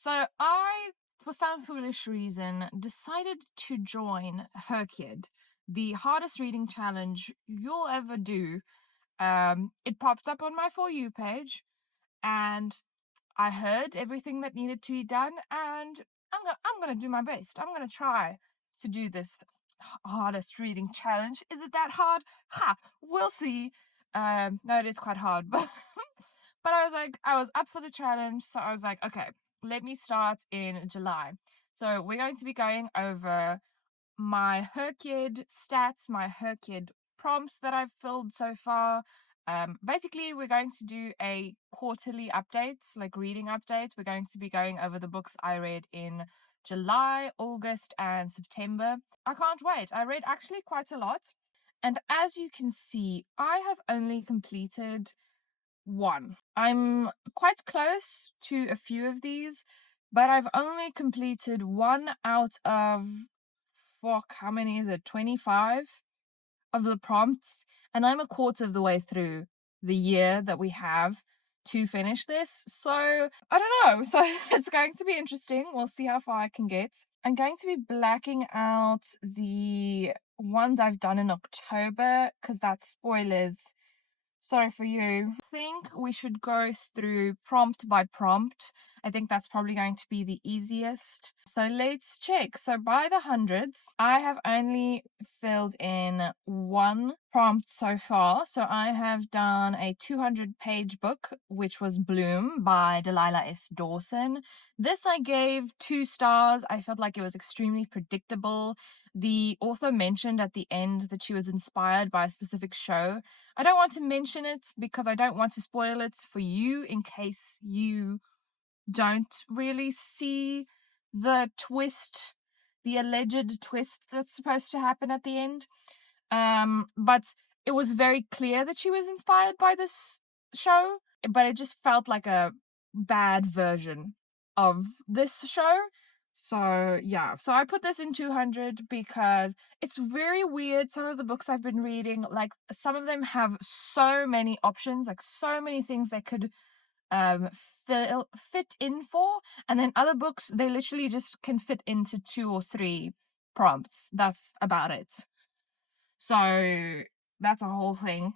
So I, for some foolish reason, decided to join HRCYED, the hardest reading challenge you'll ever do. It popped up on my For You page, and I heard everything that needed to be done, and I'm gonna do my best. I'm gonna try to do this hardest reading challenge. Is it that hard? Ha! We'll see. No, it is quite hard, but but I was up for the challenge, so I was like, okay, let me start in July. So we're going to be going over my HRCYED stats, my HRCYED prompts that I've filled so far. Basically, we're going to do a quarterly update, like reading update. We're going to be going over the books I read in July, August, and September. I can't wait. I read actually quite a lot. And as you can see, I have only completed one. I'm quite close to a few of these, but I've only completed one out of, fuck, how many is it? 25 of the prompts, and I'm a quarter of the way through the year that we have to finish this. So, I don't know. So, it's going to be interesting. We'll see how far I can get. I'm going to be blacking out the ones I've done in October because that's spoilers. Sorry for you. I think we should go through prompt by prompt. I think that's probably going to be the easiest. So let's check. So by the hundreds, I have only filled in one prompt so far. So I have done a 200-page book, which was Bloom by Delilah S. Dawson. This I gave 2 stars. I felt like it was extremely predictable. The author mentioned at the end that she was inspired by a specific show. I don't want to mention it because I don't want to spoil it for you in case you don't really see the twist, the alleged twist that's supposed to happen at the end. But it was very clear that she was inspired by this show, but it just felt like a bad version of this show. So yeah, so I put this in 200 because it's very weird. Some of the books I've been reading, like some of them have so many options, like so many things they could fit in for, and then other books they literally just can fit into 2 or 3 prompts. That's about it. So that's a whole thing.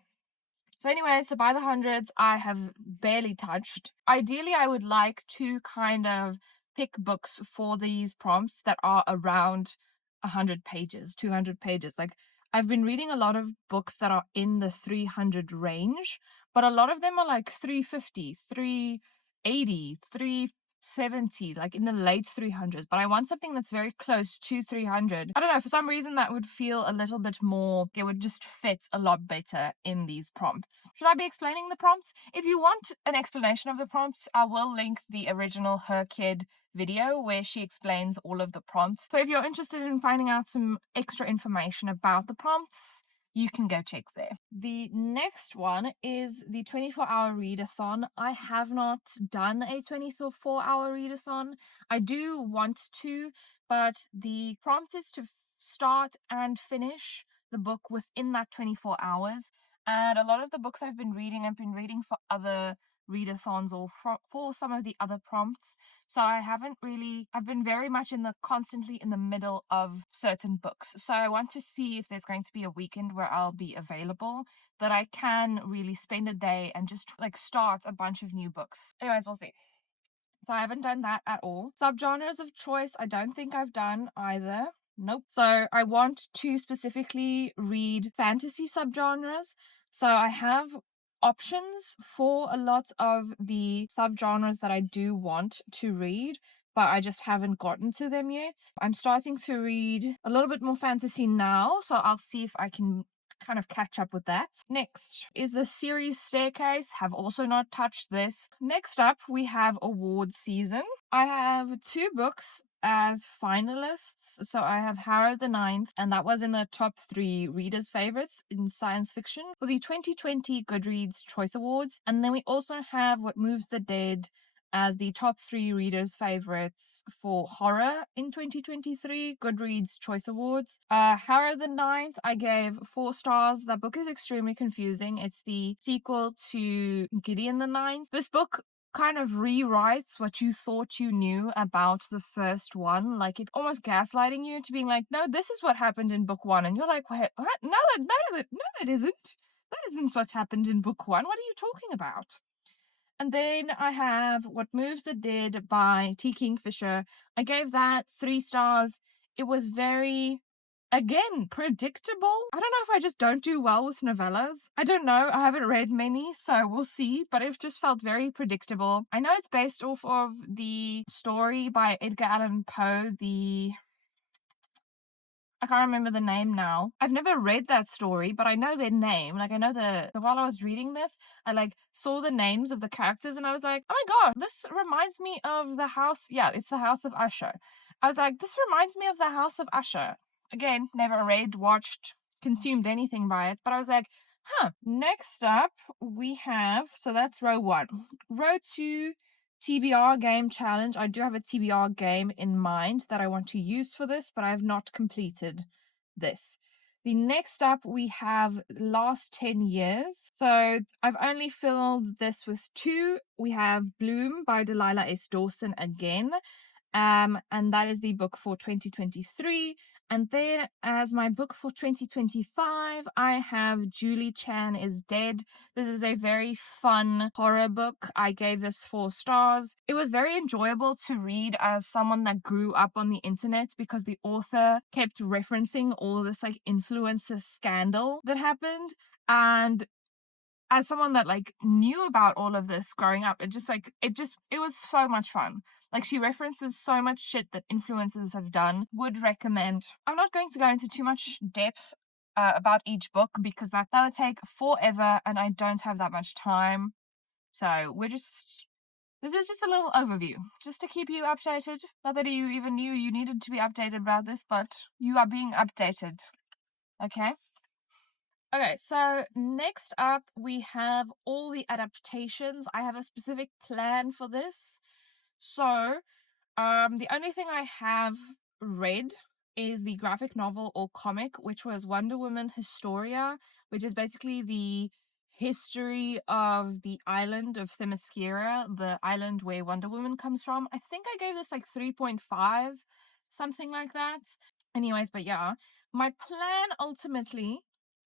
So anyway, so by the hundreds, I have barely touched. Ideally, I would like to kind of pick books for these prompts that are around 100 pages, 200 pages. Like, I've been reading a lot of books that are in the 300 range, but a lot of them are like 350, 380, 370, like in the late 300s. But I want something that's very close to 300. I don't know, for some reason that would feel a little bit more, it would just fit a lot better in these prompts. Should I be explaining the prompts? If you want an explanation of the prompts, I will link the original HRCYED video where she explains all of the prompts. So if you're interested in finding out some extra information about the prompts, you can go check there. The next one is the 24-hour readathon. I have not done a 24-hour readathon. I do want to, but the prompt is to start and finish the book within that 24 hours. And a lot of the books I've been reading for other readathons or for some of the other prompts. So I've been very much constantly in the middle of certain books. So I want to see if there's going to be a weekend where I'll be available that I can really spend a day and just like start a bunch of new books. Anyways, we'll see. So I haven't done that at all. Subgenres of choice, I don't think I've done either. Nope. So I want to specifically read fantasy subgenres. So I have options for a lot of the subgenres that I do want to read, but I just haven't gotten to them yet. I'm starting to read a little bit more fantasy now, so I'll see if I can kind of catch up with that. Next is the series Staircase. Have also not touched this. Next up, we have award season. I have 2 books as finalists. So I have Harrow the Ninth, and that was in the top 3 readers' favorites in science fiction for the 2020 Goodreads Choice Awards. And then we also have What Moves the Dead as the top 3 readers' favorites for horror in 2023 Goodreads Choice Awards. Harrow the Ninth, I gave 4 stars. That book is extremely confusing. It's the sequel to Gideon the Ninth. This book kind of rewrites what you thought you knew about the first one. Like, it almost gaslighting you into being like, no, this is what happened in book one. And you're like, wait, what? No, that isn't. That isn't what happened in book one. What are you talking about? And then I have What Moves the Dead by T. Kingfisher. I gave that 3 stars. It was very, again, predictable. I don't know if I just don't do well with novellas. I don't know. I haven't read many, so we'll see. But it just felt very predictable. I know it's based off of the story by Edgar Allan Poe, I can't remember the name now. I've never read that story, but I know their name. Like, I know while I was reading this, I like saw the names of the characters and I was like, oh my god, this reminds me of the house. Yeah, it's the House of Usher. I was like, this reminds me of the House of Usher. Again, never read, watched, consumed anything by it, but I was like, huh. Next up, we have, so that's row 1. Row 2, TBR game challenge. I do have a TBR game in mind that I want to use for this, but I have not completed this. The next up, we have Last 10 Years. So I've only filled this with 2. We have Bloom by Delilah S. Dawson again. And that is the book for 2023. And then as my book for 2025, I have Julie Chan is Dead. This is a very fun horror book. I gave this 4 stars. It was very enjoyable to read as someone that grew up on the internet because the author kept referencing all this like influencer scandal that happened. And as someone that like knew about all of this growing up, it was so much fun. Like, she references so much shit that influencers have done. Would recommend. I'm not going to go into too much depth about each book because that would take forever and I don't have that much time. So this is just a little overview, just to keep you updated. Not that you even knew you needed to be updated about this, but you are being updated. Okay? Okay, so next up we have all the adaptations. I have a specific plan for this. So, the only thing I have read is the graphic novel or comic, which was Wonder Woman Historia, which is basically the history of the island of Themyscira, the island where Wonder Woman comes from. I think I gave this like 3.5, something like that. Anyways, but yeah, my plan ultimately,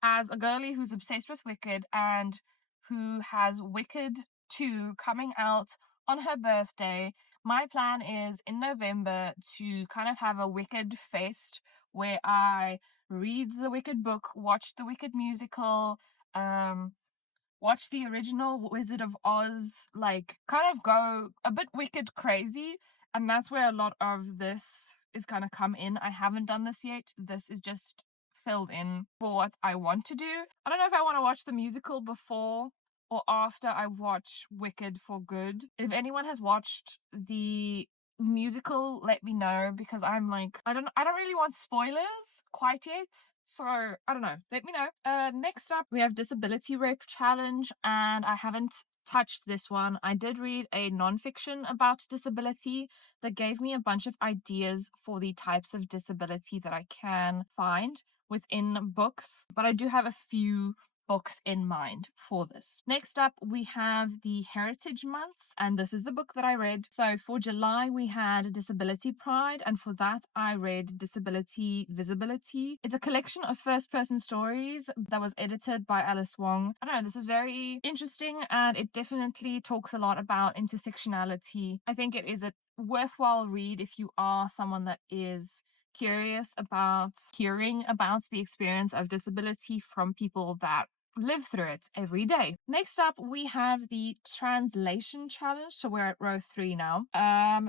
as a girly who's obsessed with Wicked and who has Wicked 2 coming out on her birthday, my plan is in November to kind of have a Wicked fest where I read the Wicked book, watch the Wicked musical, watch the original Wizard of Oz, like kind of go a bit Wicked crazy. And that's where a lot of this is going to come in. I haven't done this yet. This is just filled in for what I want to do. I don't know if I want to watch the musical before or after I watch Wicked for good. If anyone has watched the musical, let me know, because I'm like, I don't really want spoilers quite yet. So I don't know. Let me know. Next up we have Disability Rep Challenge, and I haven't touched this one. I did read a nonfiction about disability that gave me a bunch of ideas for the types of disability that I can find within books, but I do have a few books in mind for this. Next up, we have the Heritage Months, and this is the book that I read. So for July, we had Disability Pride, and for that, I read Disability Visibility. It's a collection of first-person stories that was edited by Alice Wong. I don't know, this is very interesting, and it definitely talks a lot about intersectionality. I think it is a worthwhile read if you are someone that is curious about hearing about the experience of disability from people that live through it every day. Next up, we have the translation challenge. So we're at row 3 now.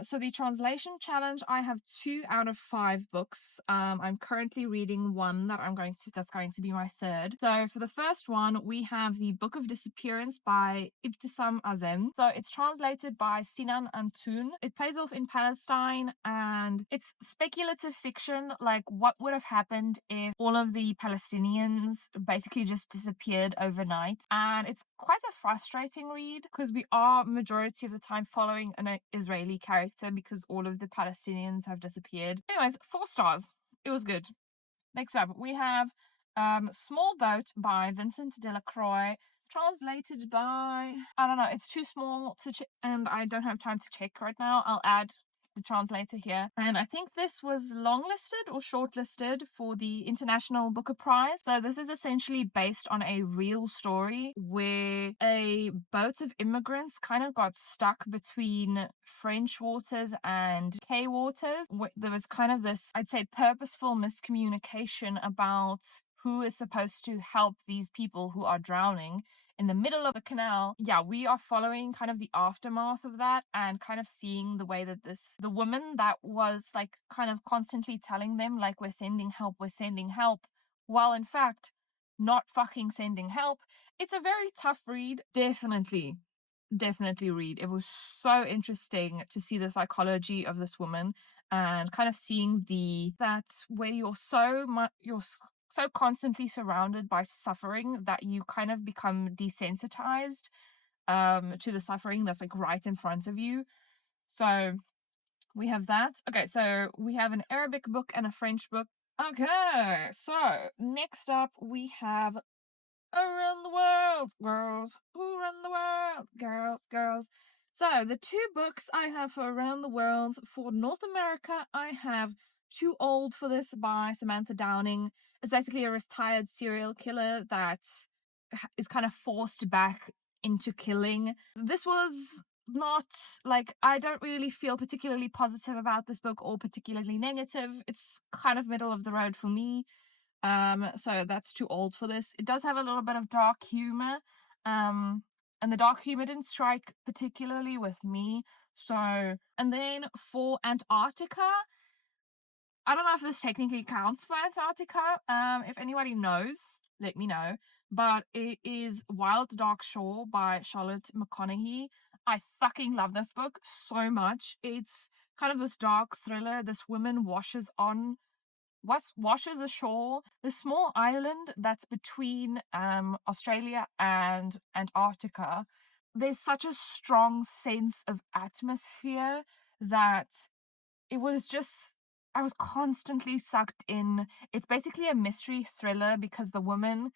So the translation challenge, I have 2 out of 5 books. I'm currently reading one that's going to be my 3rd. So for the first one, we have the Book of Disappearance by Ibtisam Azem. So it's translated by Sinan Antoun. It plays off in Palestine, and it's speculative fiction, like what would have happened if all of the Palestinians basically just disappeared overnight. And it's quite a frustrating read because we are majority of the time following an Israeli character because all of the Palestinians have disappeared. Anyways, 4 stars. It was good. Next up, we have Small Boat by Vincent Delecroix. translated by, I don't know, it's too small to check, and I don't have time to check right now. I'll add the translator here. And I think this was longlisted or shortlisted for the International Booker Prize. So this is essentially based on a real story where a boat of immigrants kind of got stuck between French waters and UK waters. There was kind of this, I'd say, purposeful miscommunication about who is supposed to help these people who are drowning in the middle of the canal. Yeah, we are following kind of the aftermath of that and kind of seeing the way that the woman that was like kind of constantly telling them like, we're sending help, while in fact not fucking sending help. It's a very tough read. Definitely read. It was so interesting to see the psychology of this woman and kind of seeing that where you're so constantly surrounded by suffering that you kind of become desensitized to the suffering that's like right in front of you. So we have that. Okay, so we have an Arabic book and a French book. Okay, so next up we have Around the World, Girls. Who run the world? Girls. So the two books I have for Around the World, for North America, I have Too Old for This by Samantha Downing. It's basically a retired serial killer that is kind of forced back into killing. This was not, like, I don't really feel particularly positive about this book or particularly negative. It's kind of middle of the road for me. So that's Too Old for This. It does have a little bit of dark humor. And the dark humor didn't strike particularly with me. So, and then for Antarctica, I don't know if this technically counts for Antarctica. If anybody knows, let me know. But it is Wild Dark Shore by Charlotte McConaghy. I fucking love this book so much. It's kind of this dark thriller. This woman washes ashore the small island that's between Australia and Antarctica. There's such a strong sense of atmosphere that it was just, I was constantly sucked in. It's basically a mystery thriller because the woman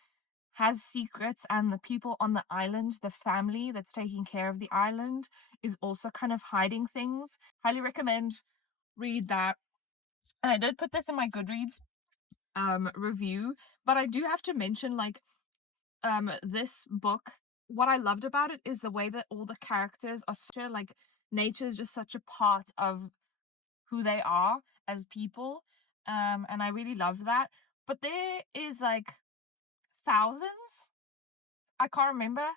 has secrets and the people on the island, the family that's taking care of the island, is also kind of hiding things. Highly recommend read that. And I did put this in my Goodreads review, but I do have to mention, like, this book, what I loved about it is the way that all the characters are such a, like, nature is just such a part of who they are as people, and I really love that. But there is like thousands, I can't remember,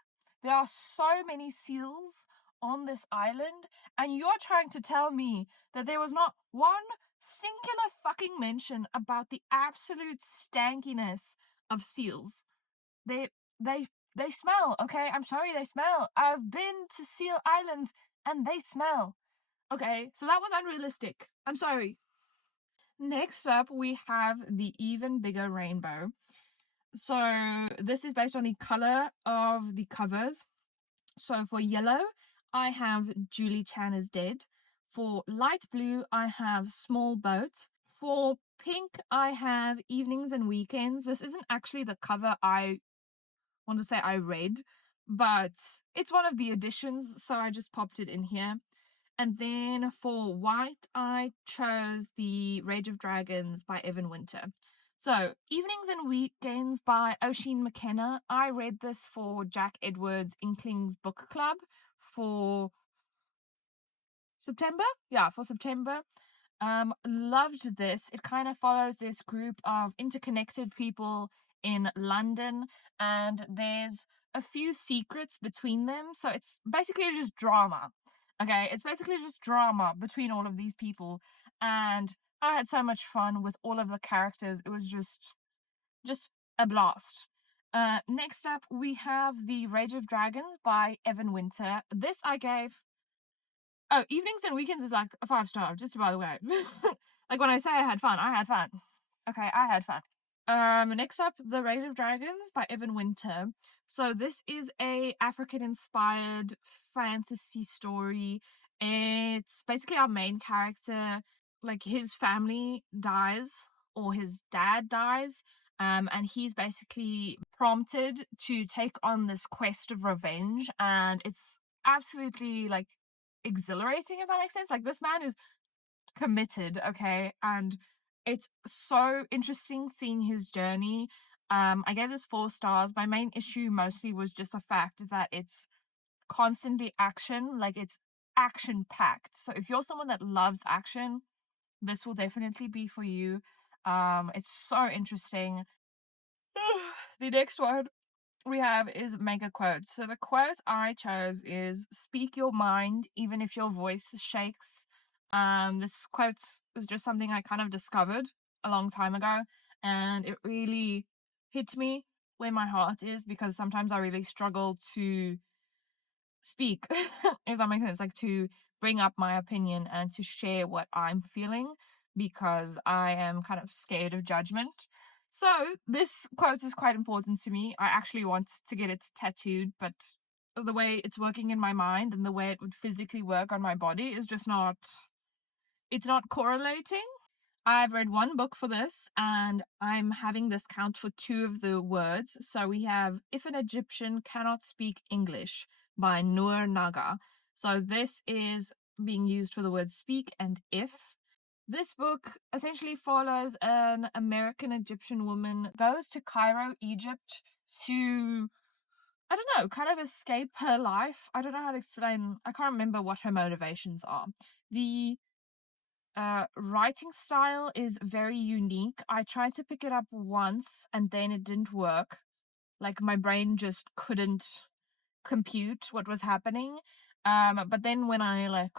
there are so many seals on this island, and you're trying to tell me that there was not one singular fucking mention about the absolute stankiness of seals. They they smell, okay? I'm sorry, they smell. I've been to Seal Islands and they smell. Okay, so that was unrealistic. I'm sorry. Next up, we have The Even Bigger Rainbow. So this is based on the color of the covers. So for yellow, I have Julie Chan is Dead. For light blue, I have Small Boat. For pink, I have Evenings and Weekends. This isn't actually the cover I want to say I read, but it's one of the editions, so I just popped it in here. And then for white, I chose The Rage of Dragons by Evan Winter. So, Evenings and Weekends by Oisin McKenna. I read this for Jack Edwards' Inklings Book Club for September. Yeah, for September. Loved this. It kind of follows this group of interconnected people in London, and there's a few secrets between them. So it's basically just drama. Okay, it's basically just drama between all of these people, and I had so much fun with all of the characters. It was just a blast. Next up, we have The Rage of Dragons by Evan Winter. This I gave. Oh, Evenings and Weekends is like a 5-star, just by the way. Like when I say I had fun, I had fun. Okay, I had fun. Next up, The Rage of Dragons by Evan Winter. So this is a African-inspired fantasy story. It's basically our main character, like his family dies, or his dad dies, and he's basically prompted to take on this quest of revenge, and it's absolutely like exhilarating, if that makes sense. Like, this man is committed, okay, and it's so interesting seeing his journey. I gave this 4 stars. My main issue mostly was just the fact that it's constantly action, like it's action packed. So if you're someone that loves action, this will definitely be for you. It's so interesting. The next one we have is mega quotes. So the quote I chose is "Speak your mind, even if your voice shakes." This quote is just something I kind of discovered a long time ago, and it really hit me where my heart is, because sometimes I really struggle to speak, if that makes sense, like to bring up my opinion and to share what I'm feeling, because I am kind of scared of judgment. So this quote is quite important to me. I actually want to get it tattooed, but the way it's working in my mind and the way it would physically work on my body is just not, it's not correlating. I've read 1 book for this, and I'm having this count for 2 of the words. So we have "If an Egyptian Cannot Speak English" by Noor Naga. So this is being used for the word speak and if. This book essentially follows an American Egyptian woman goes to Cairo, Egypt to, I don't know, kind of escape her life. I don't know how to explain. I can't remember what her motivations are. The writing style is very unique. I tried to pick it up once and then it didn't work. Like, my brain just couldn't compute what was happening. But then when I like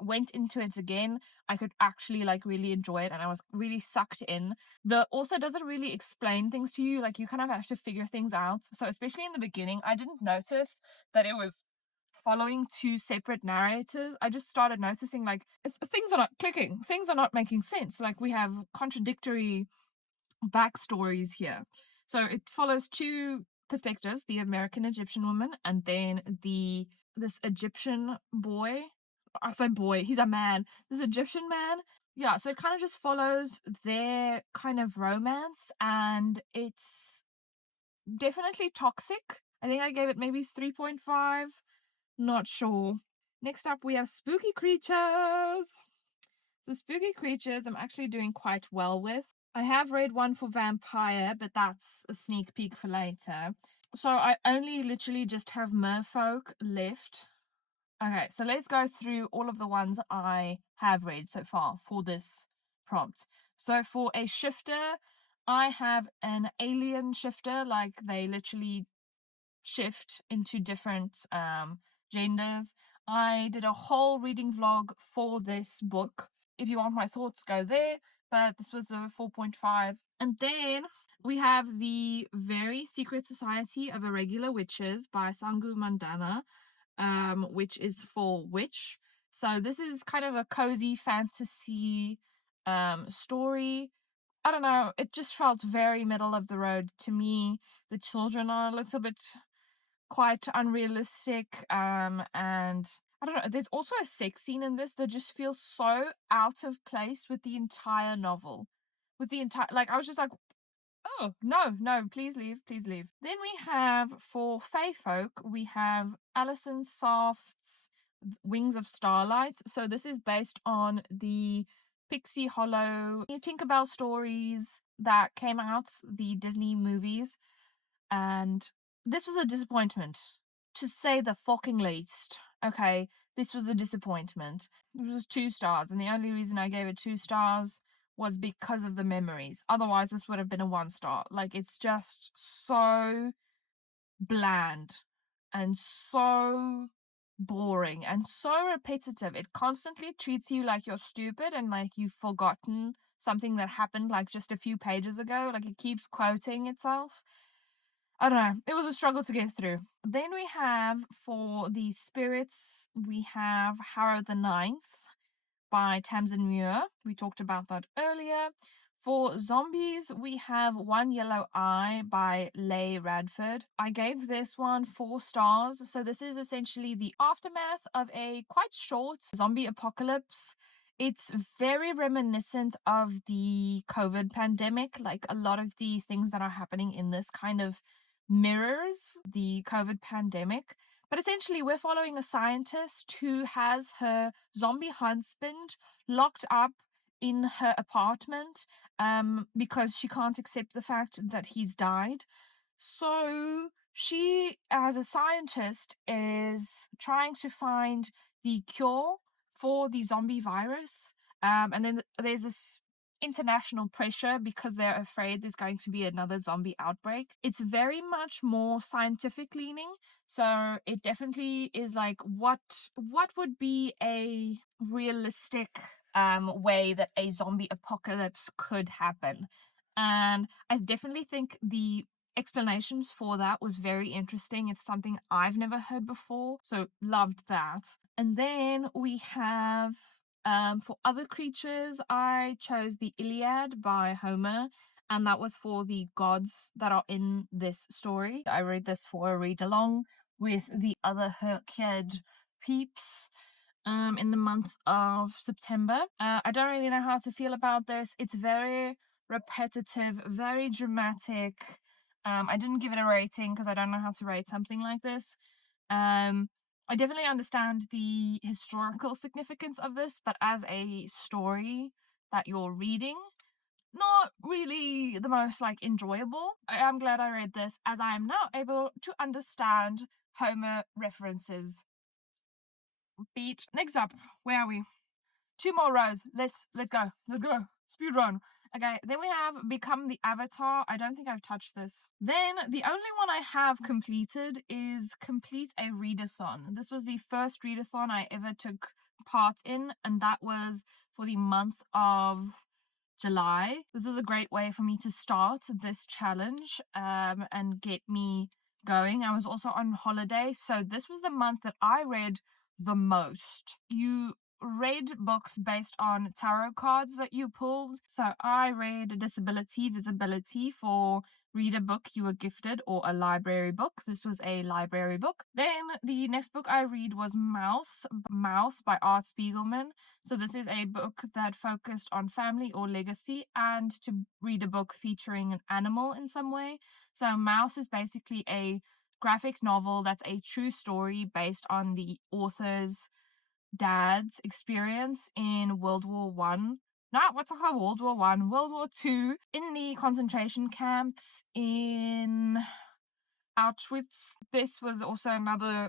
went into it again, I could actually like really enjoy it, and I was really sucked in. The author doesn't really explain things to you, like you kind of have to figure things out. So especially in the beginning, I didn't notice that it was following 2 separate narrators. I just started noticing like things are not clicking, things are not making sense. Like, we have contradictory backstories here. So it follows 2 perspectives: the American Egyptian woman and then this Egyptian boy. I say boy, he's a man. This Egyptian man. Yeah, so it kind of just follows their kind of romance, and it's definitely toxic. I think I gave it maybe 3.5. Not sure. Next up, we have spooky creatures. The spooky creatures I'm actually doing quite well with. I have read 1 for vampire, but that's a sneak peek for later. So I only literally just have merfolk left. Okay, so let's go through all of the ones I have read so far for this prompt. So for a shifter, I have an alien shifter, like they literally shift into different genders. I did a whole reading vlog for this book. If you want my thoughts, go there. But this was a 4.5. And then we have the Very Secret Society of Irregular Witches by Sangu Mandanna, which is for witch. So this is kind of a cozy fantasy story. I don't know, it just felt very middle of the road to me. The children are a little bit quite unrealistic, and I don't know, there's also a sex scene in this that just feels so out of place with the entire novel. With the entire, like, I was just like, oh, no, please leave, please leave. Then we have, for Fae folk, we have Allison Saft's Wings of Starlight. So this is based on the Pixie Hollow Tinkerbell stories that came out, the Disney movies. And this was a disappointment, to say the fucking least. Okay, this was a disappointment. It was 2 stars, and the only reason I gave it 2 stars was because of the memories. Otherwise, this would have been a 1 star. Like, it's just so bland and so boring and so repetitive. It constantly treats you like you're stupid and like you've forgotten something that happened like just a few pages ago. Like, it keeps quoting itself. I don't know. It was a struggle to get through. Then we have, for the spirits, we have Harrow the Ninth by Tamsyn Muir. We talked about that earlier. For zombies, we have One Yellow Eye by Leigh Radford. I gave this one 4 stars. So this is essentially the aftermath of a quite short zombie apocalypse It's very reminiscent of the COVID pandemic. Like, a lot of the things that are happening in this kind of mirrors the COVID pandemic. But essentially, we're following a scientist who has her zombie husband locked up in her apartment because she can't accept the fact that he's died. So she, as a scientist, is trying to find the cure for the zombie virus. And then there's this international pressure because they're afraid there's going to be another zombie outbreak. It's very much more scientific leaning. So it definitely is like, what would be a realistic way that a zombie apocalypse could happen? And I definitely think the explanations for that was very interesting. It's something I've never heard before, so loved that. And then we have for other creatures, I chose the Iliad by Homer, and that was for the gods that are in this story. I read this for a read along with the other HRCYED peeps in the month of September. I don't really know how to feel about this. It's very repetitive, very dramatic. I didn't give it a rating because I don't know how to rate something like this. I definitely understand the historical significance of this, but as a story that you're reading, not really the most enjoyable. I am glad I read this, as I am now able to understand Homer references. Beat. Next up, where are we? 2 more rows. Let's go. Speed run. Okay, then we have Become the Avatar. I don't think I've touched this. Then the only one I have completed is Complete a Readathon. This was the first readathon I ever took part in, and that was for the month of July. This was a great way for me to start this challenge and get me going. I was also on holiday, so this was the month that I read the most. You read books based on tarot cards that you pulled. So I read Disability, Visibility for read a book you were gifted or a library book. This was a library book. Then the next book I read was Mouse by Art Spiegelman. So this is a book that focused on family or legacy and to read a book featuring an animal in some way. So Mouse is basically a graphic novel that's a true story based on the author's dad's experience in World War One. Not what's a World War One, World War Two, in the concentration camps in Auschwitz. This was also another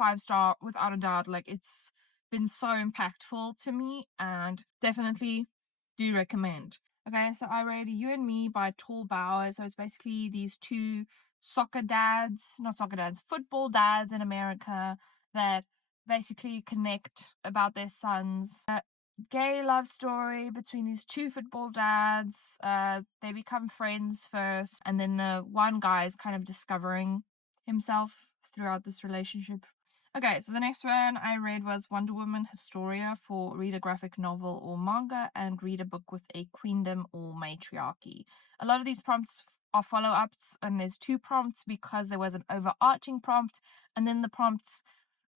5-star without a doubt. It's been so impactful to me and definitely do recommend. Okay, so I read You and Me by Tall Bowers. So it's basically these two football dads in America that basically connect about their sons. Gay love story between these two football dads. They become friends first, and then the one guy is kind of discovering himself throughout this relationship. Okay, so the next one I read was Wonder Woman Historia for read a graphic novel or manga and read a book with a queendom or matriarchy. A lot of these prompts are follow-ups, and there's 2 prompts because there was an overarching prompt, and then the prompts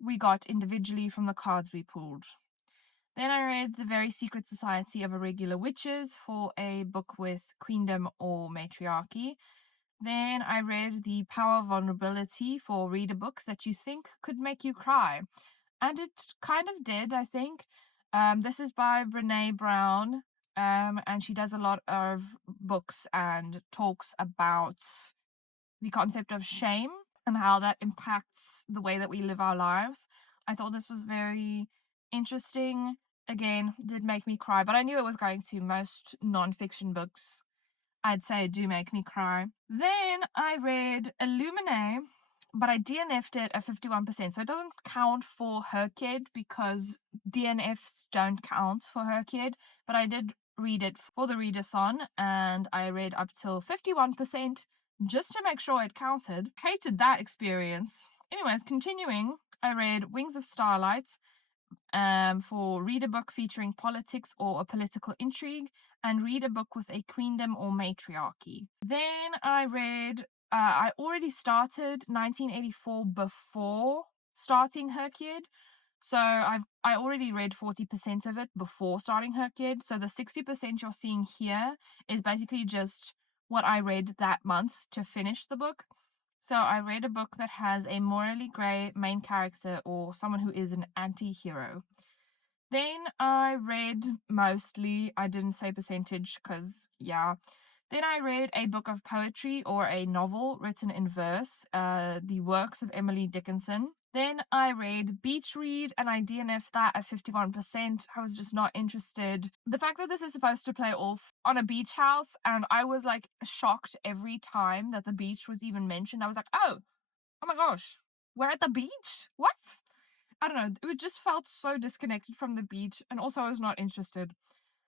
we got individually from the cards we pulled. Then I read The Very Secret Society of Irregular Witches for a book with queendom or matriarchy. Then I read The Power of Vulnerability for read a book that you think could make you cry. And it kind of did, I think. This is by Brené Brown, and she does a lot of books and talks about the concept of shame and how that impacts the way that we live our lives. I thought this was very interesting. Again, did make me cry, but I knew it was going to. Most non-fiction books, I'd say, do make me cry. Then I read Illuminae, but I DNF'd it at 51%, so it doesn't count for HRCYED because DNFs don't count for HRCYED, but I did read it for the readathon, and I read up till 51% just to make sure it counted. Hated that experience. Anyways, continuing, I read Wings of Starlight for read a book featuring politics or a political intrigue, and read a book with a queendom or matriarchy. Then I read, I already started 1984 before starting HRCYED, so I've I already read 40% of it before starting HRCYED, so the 60% you're seeing here is basically just what I read that month to finish the book. So I read a book that has a morally grey main character, or someone who is an anti-hero. Then I read mostly, I didn't say percentage because, yeah. Then I read a book of poetry or a novel written in verse, the works of Emily Dickinson. Then I read Beach Read and I DNF'd that at 51%. I was just not interested. The fact that this is supposed to play off on a beach house, and I was like shocked every time that the beach was even mentioned. I was like, oh my gosh, we're at the beach? What? I don't know, it just felt so disconnected from the beach, and also I was not interested.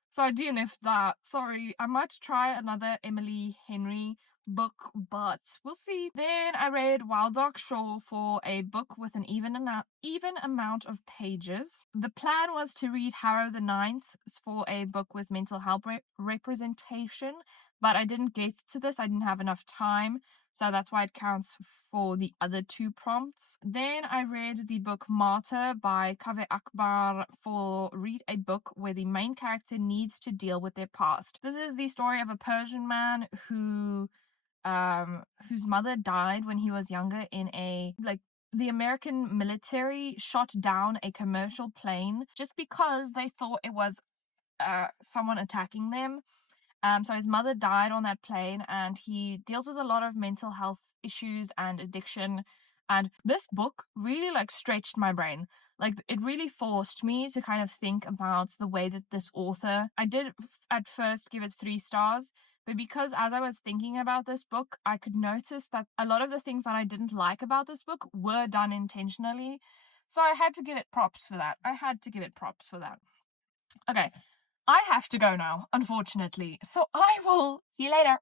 So I DNF'd that. Sorry, I might try another Emily Henry book, but we'll see. Then I read Wild Dark Shore for a book with an even amount of pages. The plan was to read Harrow the Ninth for a book with mental health representation, but I didn't get to this. I didn't have enough time. So that's why it counts for the other 2 prompts. Then I read the book Martyr by Kaveh Akbar for read a book where the main character needs to deal with their past. This is the story of a Persian man whose mother died when he was younger in the American military shot down a commercial plane just because they thought it was someone attacking them. So his mother died on that plane, and he deals with a lot of mental health issues and addiction. And this book really stretched my brain. It really forced me to kind of think about the way that this author, I did at first give it 3 stars, but because as I was thinking about this book, I could notice that a lot of the things that I didn't like about this book were done intentionally. So I had to give it props for that. Okay. I have to go now, unfortunately. So I will see you later.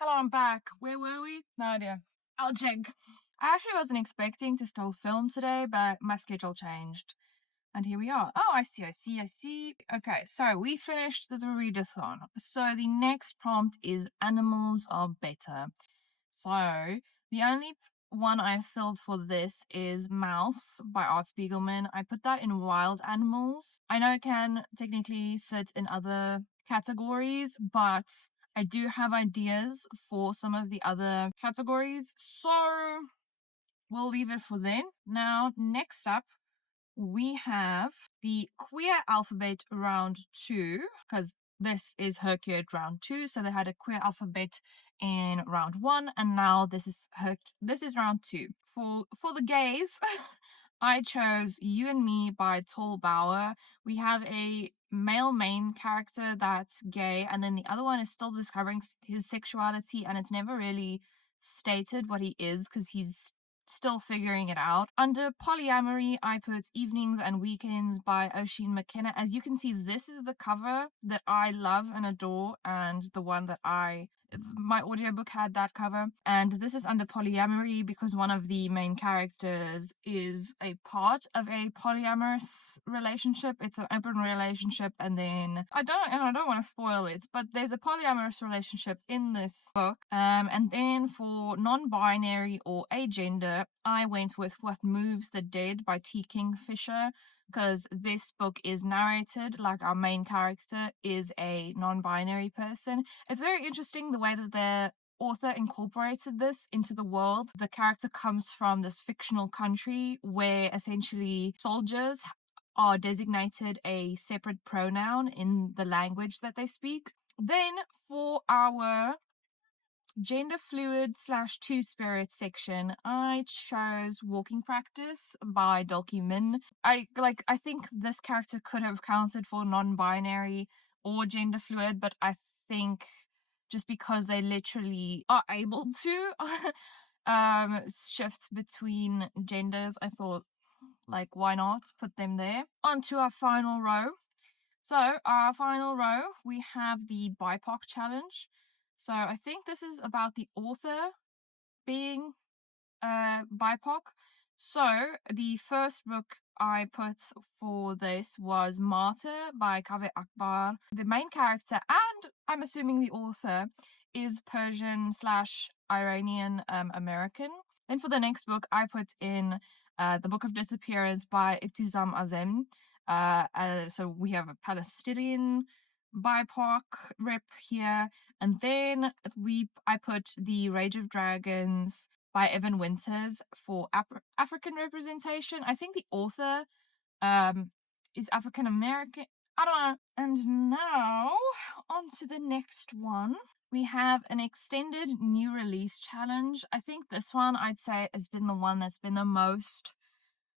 Hello, I'm back. Where were we? No idea. I'll check. I actually wasn't expecting to still film today, but my schedule changed. And here we are. Oh, I see. Okay, so we finished the readathon. So the next prompt is Animals Are Better. So the only one I filled for this is Mouse by Art Spiegelman. I put that in wild animals. I know it can technically sit in other categories, but I do have ideas for some of the other categories, so we'll leave it for then. Now, next up, we have the Queer Alphabet Round 2, because this is HRCYED Round 2, so they had a Queer Alphabet in Round 1, and now this is Round 2. For the gays, I chose You and Me by Tall Bauer. We have a male main character that's gay, and then the other one is still discovering his sexuality, and it's never really stated what he is because he's still figuring it out. Under polyamory, I put Evenings and Weekends by Oisin McKenna. As you can see, this is the cover that I love and adore, and the one that my audiobook had that cover. And this is under polyamory because one of the main characters is a part of a polyamorous relationship. It's an open relationship, and then I don't want to spoil it, but there's a polyamorous relationship in this book. And then for non-binary or agender, I went with What Moves the Dead by T. Kingfisher, because this book is narrated like our main character is a non-binary person. It's very interesting the way that the author incorporated this into the world. The character comes from this fictional country where essentially soldiers are designated a separate pronoun in the language that they speak. Then for our gender fluid / two-spirit section, I chose Walking Practice by Dolki. I think this character could have counted for non-binary or gender fluid, but I think just because they literally are able to shift between genders, I thought, why not put them there? On to our final row. So our final row, we have the BIPOC challenge. So I think this is about the author being BIPOC. So the first book I put for this was Martyr by Kaveh Akbar. The main character, and I'm assuming the author, is Persian / Iranian American. Then for the next book, I put in The Book of Disappearance by Ibtisam Azem. So we have a Palestinian BIPOC rep here, and then I put The Rage of Dragons by Evan Winters for African representation. I think the author is African American. I don't know. And now on to the next one. We have an extended new release challenge. I think this one, I'd say, has been the one that's been the most,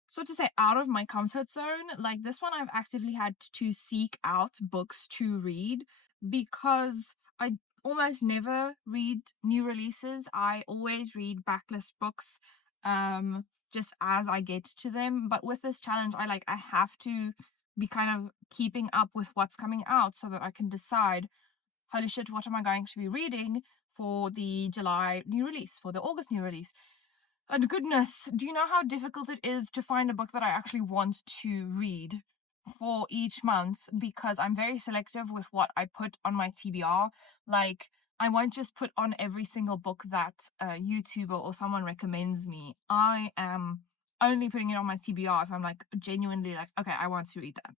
so to say, out of my comfort zone. Like, this one I've actively had to seek out books to read because I almost never read new releases. I always read backlist books just as I get to them. But with this challenge, I have to be kind of keeping up with what's coming out so that I can decide, holy shit, what am I going to be reading for the July new release, for the August new release? And goodness, do you know how difficult it is to find a book that I actually want to read for each month? Because I'm very selective with what I put on my TBR. Like, I won't just put on every single book that a YouTuber or someone recommends me. I am only putting it on my TBR if I'm like genuinely like, okay, I want to read that.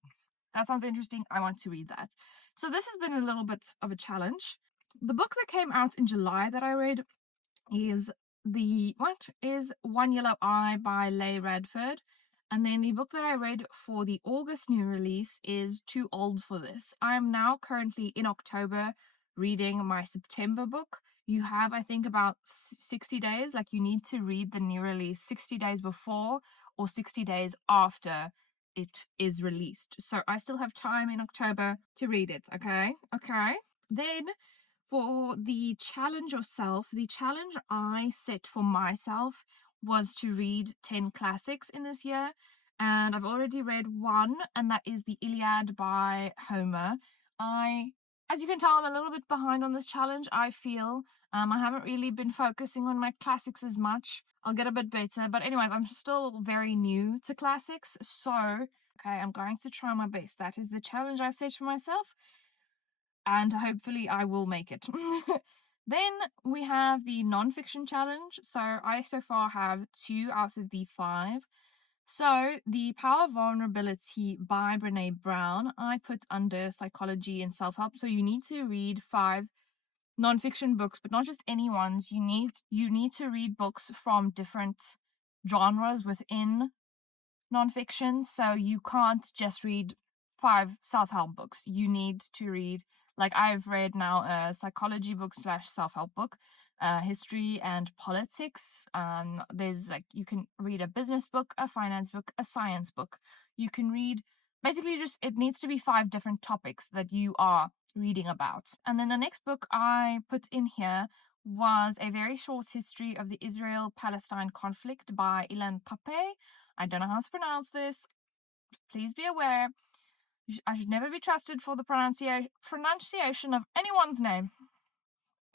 That sounds interesting. I want to read that. So this has been a little bit of a challenge. The book that came out in July that I read is One Yellow Eye by Leigh Radford. And then the book that I read for the August new release is Too Old for This. I am now currently in October reading my September book. You have, I think, about 60 days. Like, you need to read the new release 60 days before or 60 days after it is released. So I still have time in October to read it, okay? Then for the challenge yourself, the challenge I set for myself was to read 10 classics in this year. And I've already read one, and that is the Iliad by Homer. As you can tell, I'm a little bit behind on this challenge, I feel. I haven't really been focusing on my classics as much. I'll get a bit better. But anyways, I'm still very new to classics. So, okay, I'm going to try my best. That is the challenge I've set for myself. And hopefully I will make it. Then we have the non-fiction challenge. So I so far have 2 out of the 5. So The Power of Vulnerability by Brené Brown, I put under psychology and self-help. So you need to read 5 non-fiction books, but not just any ones. You need to read books from different genres within non-fiction. So you can't just read 5 self-help books. You need to read, like, I've read now a psychology book / self-help book, history and politics. There's, like, you can read a business book, a finance book, a science book. You can read, basically, just, it needs to be 5 different topics that you are reading about. And then the next book I put in here was A Very Short History of the Israel-Palestine Conflict by Ilan Pape. I don't know how to pronounce this. Please be aware, I should never be trusted for the pronunciation of anyone's name.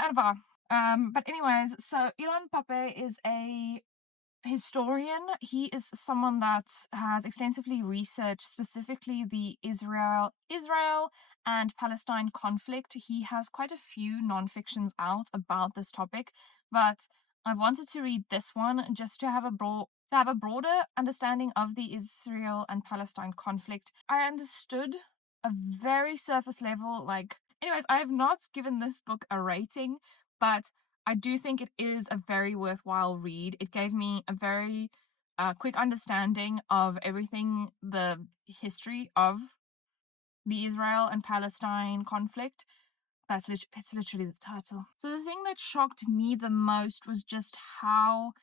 Ever. But anyways, so Ilan Pape is a historian. He is someone that has extensively researched specifically the Israel and Palestine conflict. He has quite a few non-fictions out about this topic, but I wanted to read this one just to have a broader understanding of the Israel and Palestine conflict. I understood a very surface level, like, anyways, I have not given this book a rating, but I do think it is a very worthwhile read. It gave me a very quick understanding of everything, the history of the Israel and Palestine conflict. It's literally the title. So the thing that shocked me the most was just how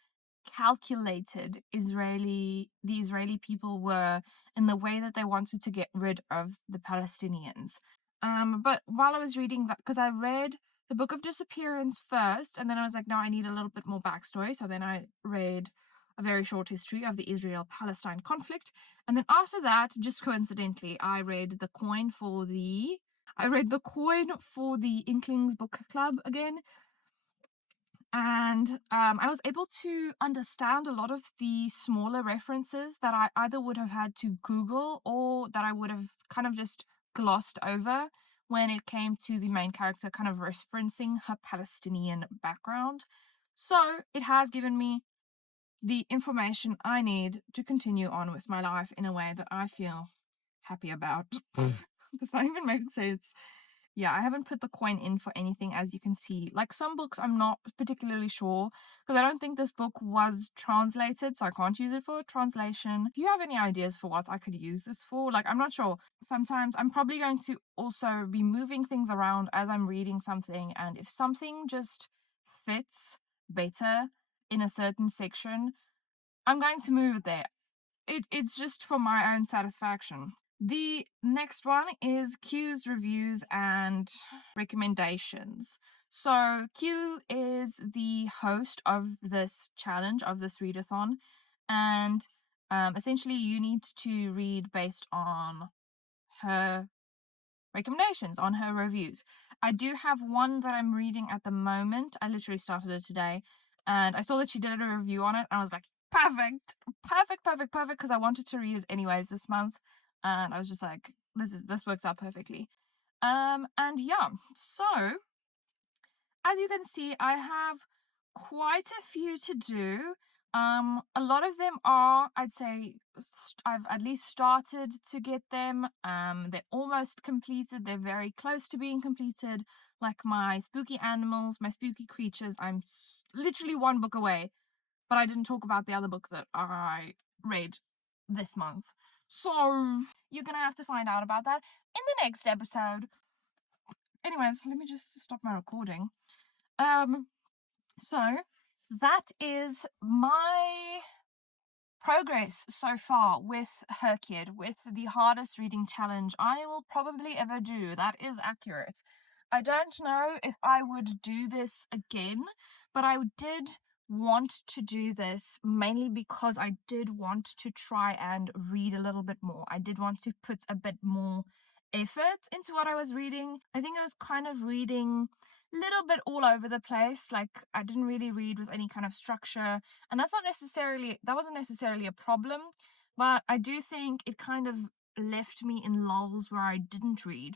calculated the Israeli people were in the way that they wanted to get rid of the Palestinians. But while I was reading that, because I read the Book of Disappearance first, and then I was like, no, I need a little bit more backstory. So then I read A Very Short History of the Israel-Palestine Conflict. And then after that, just coincidentally, I read The Coin for the Inklings Book Club again. And I was able to understand a lot of the smaller references that I either would have had to Google or that I would have kind of just glossed over when it came to the main character kind of referencing her Palestinian background. So it has given me the information I need to continue on with my life in a way that I feel happy about. Does that even make sense? Yeah, I haven't put the coin in for anything, as you can see. Like, some books I'm not particularly sure, because I don't think this book was translated, so I can't use it for a translation. If you have any ideas for what I could use this for, like, I'm not sure. Sometimes I'm probably going to also be moving things around as I'm reading something, and if something just fits better in a certain section, I'm going to move it there. It's just for my own satisfaction. The next one is Q's reviews and recommendations. So Q is the host of this challenge, of this readathon, and essentially you need to read based on her recommendations, on her reviews. I do have one that I'm reading at the moment. I literally started it today, and I saw that she did a review on it, and I was like, perfect, because I wanted to read it anyways this month, and I was just like, this works out perfectly. And yeah, so as you can see, I have quite a few to do. A lot of them are, I'd say, I've at least started to get them. They're almost completed. They're very close to being completed. Like my spooky animals, my spooky creatures, I'm literally one book away. But I didn't talk about the other book that I read this month. So you're gonna have to find out about that in the next episode. Anyways, let me just stop my recording. So that is my progress so far with HRCYED, with the hardest reading challenge I will probably ever do. That is accurate. I don't know if I would do this again, but I did want to do this mainly because I did want to try and read a little bit more. I did want to put a bit more effort into what I was reading. I think I was kind of reading a little bit all over the place. Like, I didn't really read with any kind of structure, and that wasn't necessarily a problem, but I do think it kind of left me in lulls where I didn't read.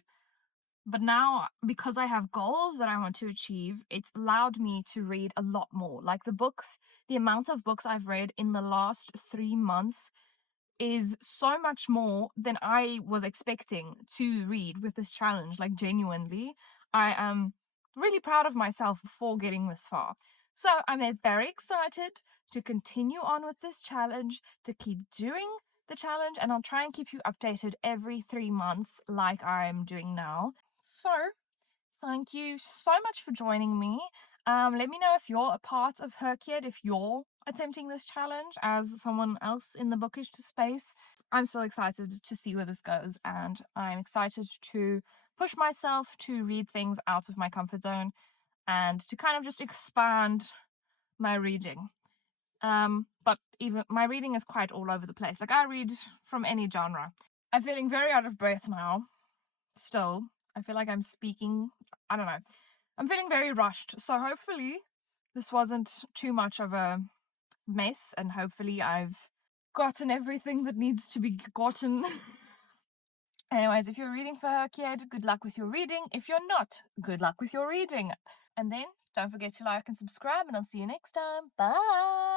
But now, because I have goals that I want to achieve, it's allowed me to read a lot more. Like, the amount of books I've read in the last 3 months is so much more than I was expecting to read with this challenge. Like, genuinely, I am really proud of myself for getting this far. So I'm very excited to continue on with this challenge, to keep doing the challenge, and I'll try and keep you updated every 3 months like I'm doing now. So thank you so much for joining me. Let me know if you're a part of HRCYED, if you're attempting this challenge as someone else in the bookish space. I'm so excited to see where this goes, and I'm excited to push myself to read things out of my comfort zone and to kind of just expand my reading. But even my reading is quite all over the place. Like, I read from any genre. I'm feeling very out of breath now. Still, I feel like I'm speaking, I don't know. I'm feeling very rushed, so hopefully this wasn't too much of a mess, and hopefully I've gotten everything that needs to be gotten. Anyways, if you're reading for HRCYED, good luck with your reading. If you're not, good luck with your reading. And then don't forget to like and subscribe, and I'll see you next time. Bye!